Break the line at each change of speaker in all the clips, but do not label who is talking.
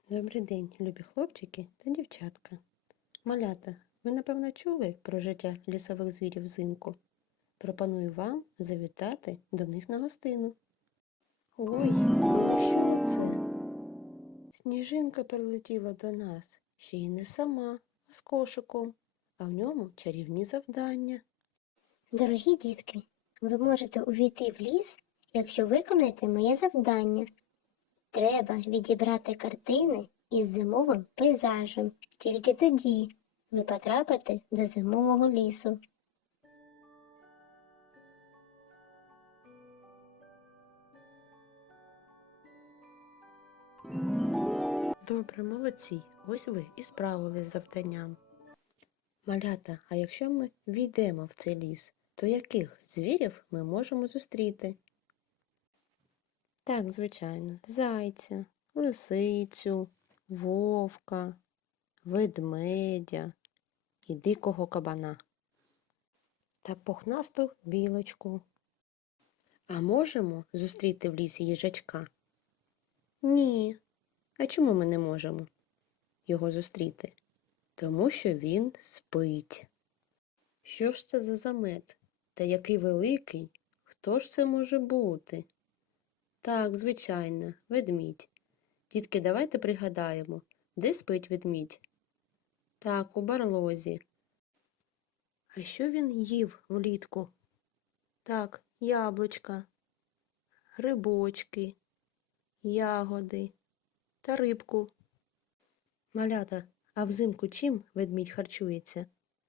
Добрий день, любі хлопчики та дівчатка. Малята, ви, напевно, чули про життя лісових звірів взимку? Пропоную вам завітати до них на гостину. Ой, ну що це? Сніжинка прилетіла до нас, ще й не сама, а з кошиком, а в ньому чарівні завдання.
Дорогі дітки, ви можете увійти в ліс, якщо виконаєте моє завдання. Треба відібрати картини із зимовим пейзажем. Тільки тоді ви потрапите до зимового лісу.
Добре, молодці, ось ви і справились з завданням. Малята, а якщо ми війдемо в цей ліс, то яких звірів ми можемо зустріти? Так, звичайно, зайця, лисицю, вовка, ведмедя і дикого кабана та пухнасту білочку. А можемо зустріти в лісі їжачка? Ні. А чому ми не можемо його зустріти? Тому що він спить. Що ж це за замет? Та який великий? Хто ж це може бути? Так, звичайно, ведмідь. Дітки, давайте пригадаємо, де спить ведмідь? Так, у барлозі. А що він їв влітку? Так, яблучка, грибочки, ягоди та рибку. Малята, а взимку чим ведмідь харчується?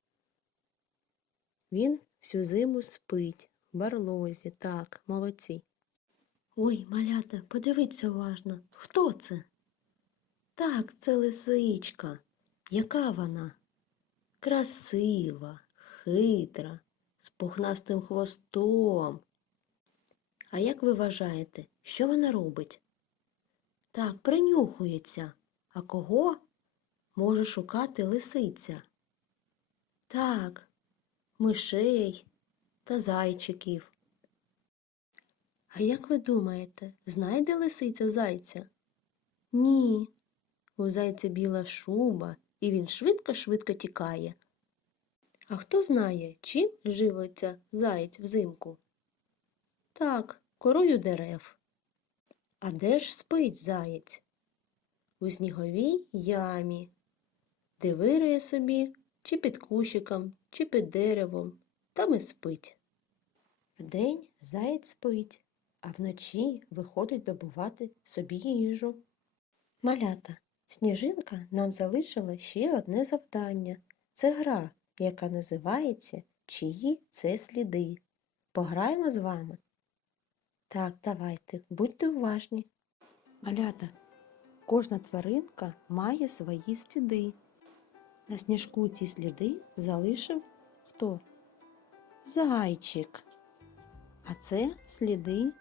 Він всю зиму спить в барлозі. Так, молодці. Ой, малята, подивіться уважно. Хто це? Так, це лисичка. Яка вона? Красива, хитра, з пухнастим хвостом. А як ви вважаєте, що вона робить? Так, принюхується. А кого може шукати лисиця? Так, мишей та зайчиків. А як ви думаєте, знайде лисиця зайця? Ні. У зайця біла шуба, і він швидко-швидко тікає. А хто знає, чим живиться заєць взимку? Так, корою дерев. А де ж спить заєць? У сніговій ямі, де вириє собі чи під кущиком, чи під деревом, там і спить. Вдень заєць спить, а вночі виходить добувати собі їжу. Малята, Сніжинка нам залишила ще одне завдання. Це гра, яка називається «Чиї це сліди?». Пограємо з вами? Так, давайте, будьте уважні. Малята, кожна тваринка має свої сліди. На сніжку ці сліди залишив хто? Зайчик. А це сліди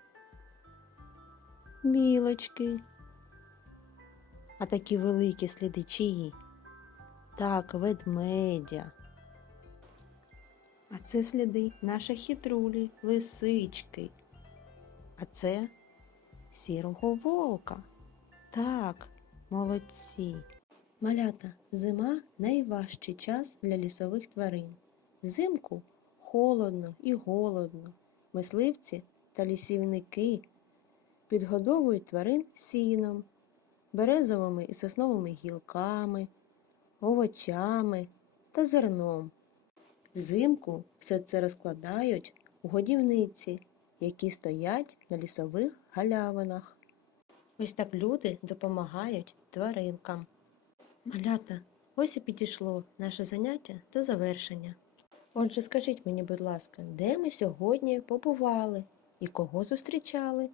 білочки. А такі великі сліди чиї? Так, ведмедя. А це сліди нашої хитрулі, лисички. А це сірого вовка. Так, молодці. Малята, зима – найважчий час для лісових тварин. Взимку холодно і голодно. Мисливці та лісівники підгодовують тварин сіном, березовими і сосновими гілками, овочами та зерном. Взимку все це розкладають у годівниці, які стоять на лісових галявинах. Ось так люди допомагають тваринкам. Малята, ось і підійшло наше заняття до завершення. Отже, скажіть мені, будь ласка, де ми сьогодні побували і кого зустрічали?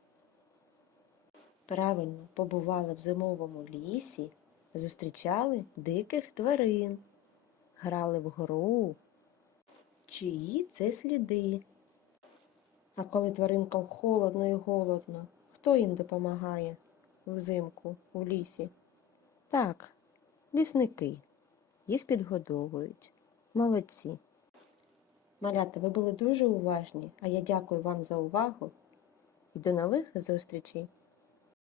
Правильно, побували в зимовому лісі, зустрічали диких тварин, грали в гру. Чиї це сліди? А коли тваринкам холодно і голодно, хто їм допомагає взимку в лісі? Так, лісники. Їх підгодовують. Молодці. Малята, ви були дуже уважні, а я дякую вам за увагу і до нових зустрічей!